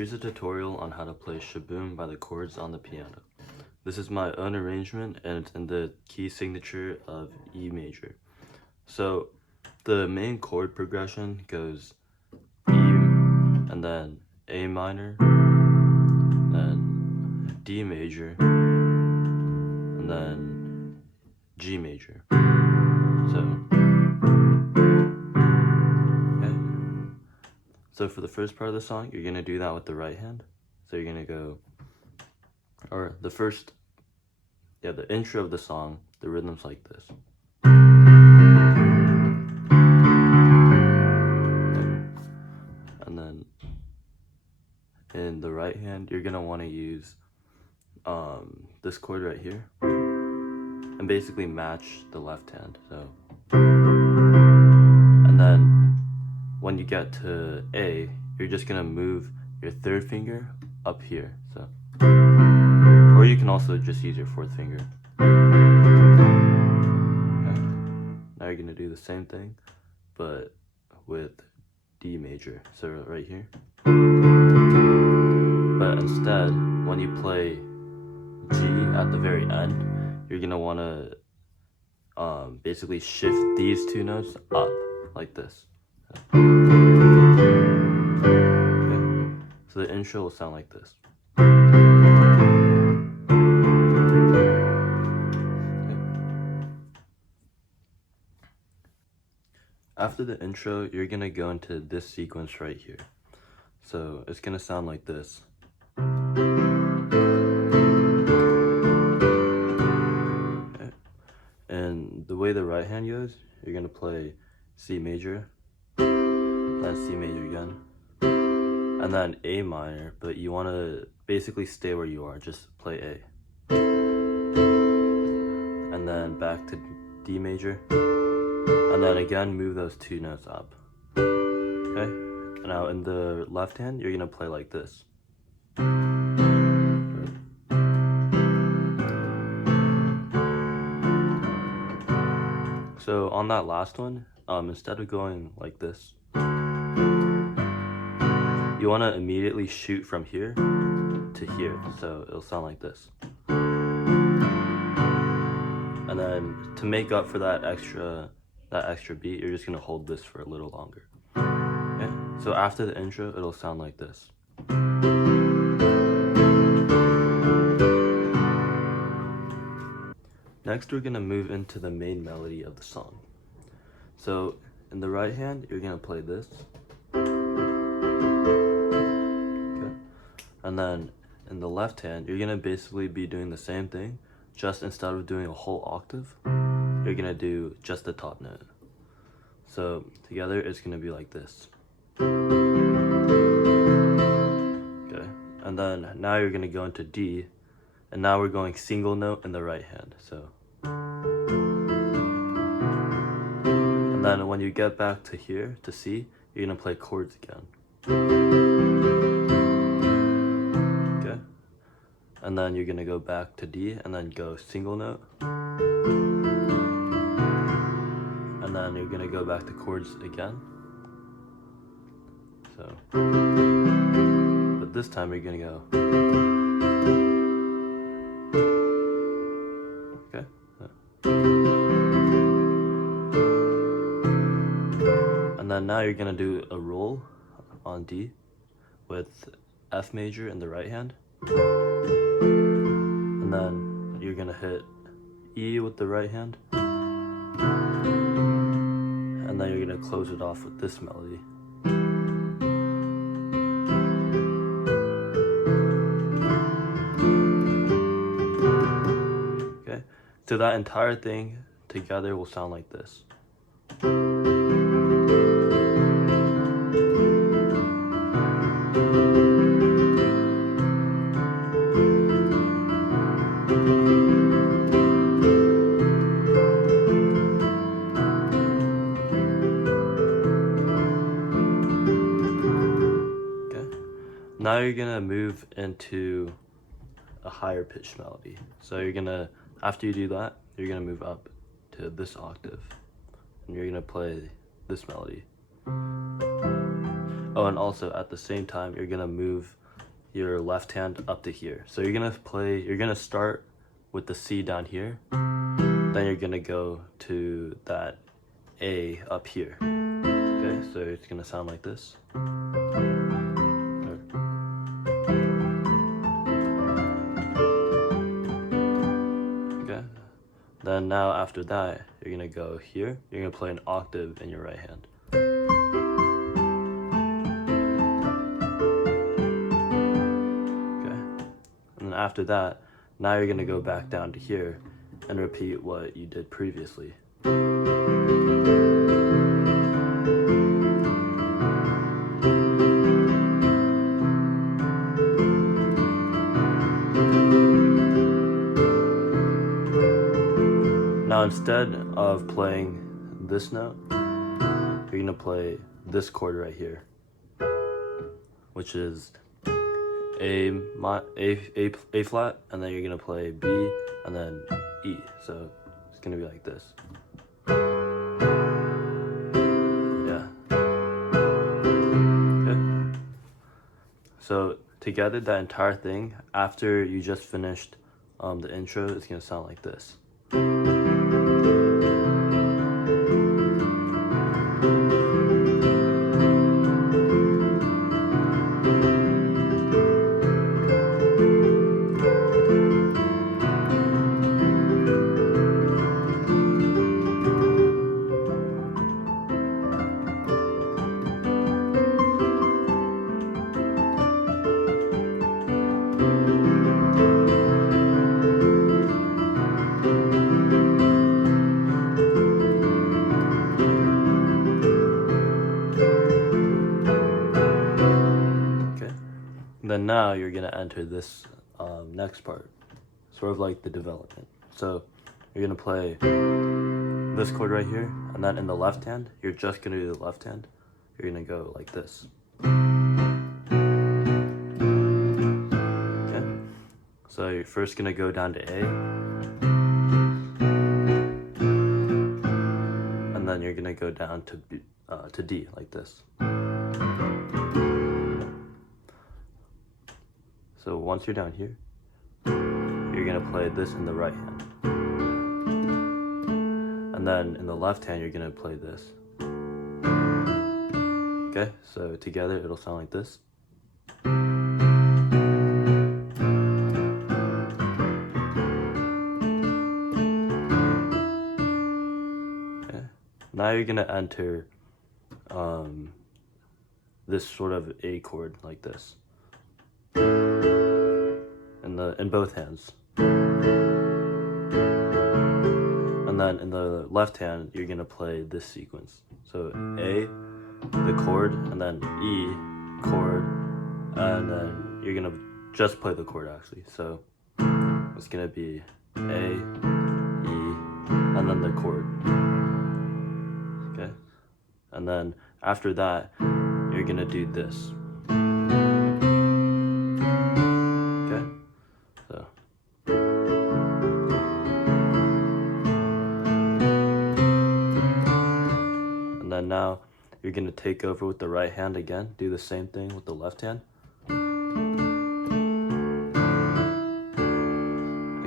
Here's a tutorial on how to play Shboom by the chords on the piano. This is my own arrangement and it's in the key signature of E major. So the main chord progression goes E and then A minor, then D major, and then G major. So for the first part of the song, you're gonna do that with the right hand. So you're gonna go, or the intro of the song, the rhythm's like this. And then in the right hand, you're gonna wanna use this chord right here and basically match the left hand. So, and then when you get to A, you're just gonna move your third finger up here. So, or you can also just use your fourth finger. Okay. Now you're gonna do the same thing, but with D major. So right here. But instead, when you play G at the very end, you're gonna wanna basically shift these two notes up like this. Okay. So the intro will sound like this. Okay. After the intro, you're gonna go into this sequence right here. So it's gonna sound like this. Okay. And the way the right hand goes, you're gonna play C major, then C major again, and then A minor, but you want to basically stay where you are, just play A. And then back to D major, and then again move those two notes up. Okay? Now in the left hand, you're going to play like this. So on that last one, instead of going like this, you want to immediately shoot from here to here, so it'll sound like this. And then to make up for that extra beat, you're just gonna hold this for a little longer. Okay? So after the intro, it'll sound like this. Next, we're gonna move into the main melody of the song. So in the right hand, you're gonna play this. And then in the left hand, you're gonna basically be doing the same thing, just instead of doing a whole octave, you're gonna do just the top note. So together, it's gonna be like this. Okay, and then now you're gonna go into D, and now we're going single note in the right hand. So, and then when you get back to here, to C, you're gonna play chords again. And then you're gonna go back to D and then go single note. And then you're gonna go back to chords again. So, but this time you're gonna go. Okay. And then now you're gonna do a roll on D with F major in the right hand. And then you're gonna hit E with the right hand. And then you're gonna close it off with this melody. Okay, so that entire thing together will sound like this. Now you're gonna move into a higher pitched melody. So you're gonna, after you do that, you're gonna move up to this octave. And you're gonna play this melody. Oh, and also at the same time, you're gonna move your left hand up to here. So you're gonna start with the C down here, then you're gonna go to that A up here. Okay, so it's gonna sound like this. Okay, then now after that, you're gonna go here, you're gonna play an octave in your right hand. And after that, now you're gonna go back down to here and repeat what you did previously. Now instead of playing this note, you're gonna play this chord right here, which is A flat, and then you're gonna play B and then E. So it's gonna be like this. Yeah. Okay. So together, that entire thing, after you just finished the intro, it's gonna sound like this. Then now you're gonna enter this next part, sort of like the development. So you're gonna play this chord right here, and then in the left hand, you're just gonna do the left hand. You're gonna go like this. Okay. So you're first gonna go down to A, and then you're gonna go down to B, to D like this. So once you're down here, you're gonna play this in the right hand. And then in the left hand, you're gonna play this. Okay, so together it'll sound like this. Okay. Now you're gonna enter this sort of A chord like this. In both hands. And then in the left hand, you're gonna play this sequence. So A, the chord, and then E, chord, and then you're gonna just play the chord actually. So it's gonna be A, E, and then the chord. Okay? And then after that, you're gonna do this. And now you're gonna take over with the right hand again, do the same thing with the left hand.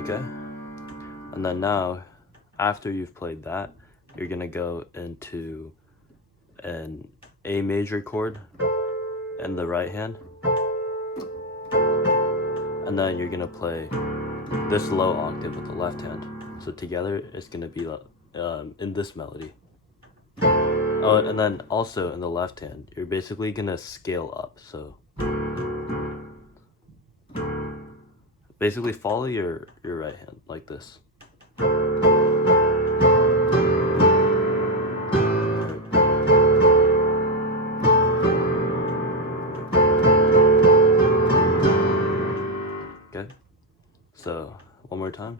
Okay? And then now, after you've played that, you're gonna go into an A major chord in the right hand. And then you're gonna play this low octave with the left hand. So together, it's gonna be in this melody. Oh, and then also in the left hand, you're basically gonna scale up. So basically follow your right hand like this. Okay, so one more time.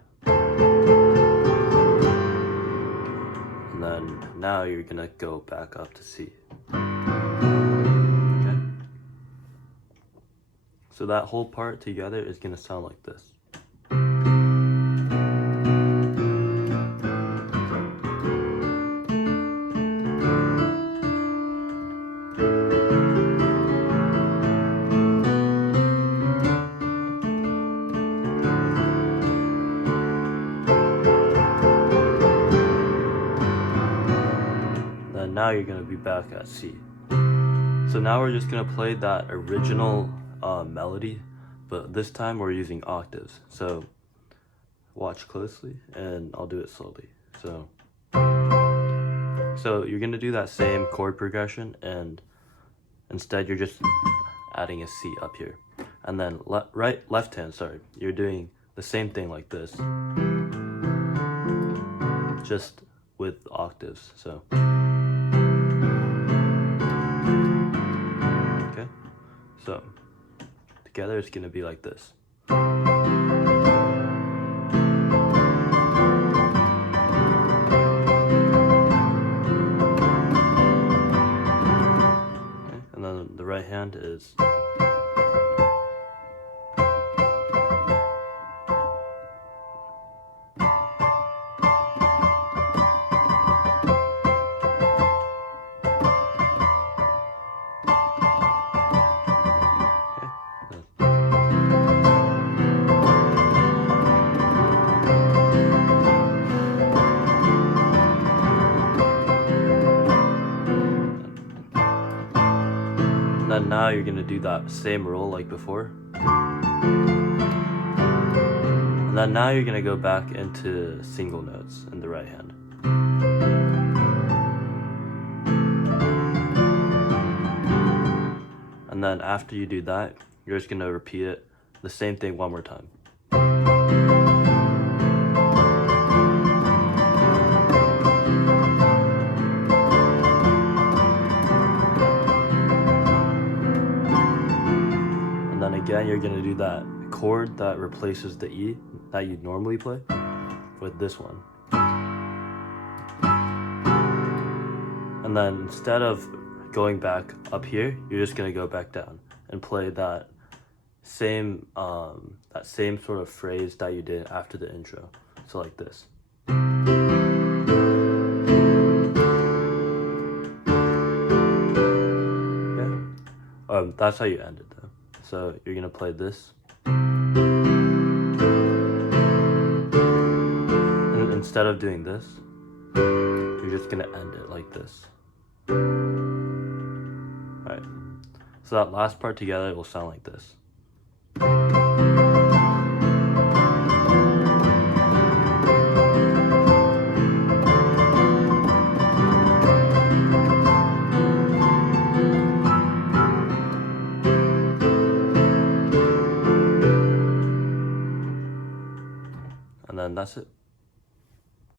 And then now you're gonna go back up to C. Okay? So that whole part together is gonna sound like this. you're gonna be back at C. So now we're just gonna play that original melody, but this time we're using octaves. So watch closely and I'll do it slowly. So you're gonna do that same chord progression, and instead you're just adding a C up here. And then left hand, you're doing the same thing like this, just with octaves. So okay, so together it's gonna be like this. Okay, and then the right hand is then now you're gonna do that same roll like before. And then now you're gonna go back into single notes in the right hand. And then after you do that, you're just gonna repeat it, the same thing one more time. And then again, you're gonna do that chord that replaces the E that you'd normally play with this one. And then instead of going back up here, you're just gonna go back down and play that same sort of phrase that you did after the intro. So like this. Yeah. That's how you end it though. So you're gonna play this. And instead of doing this, you're just gonna end it like this. Alright, so that last part together will sound like this. And then that's it.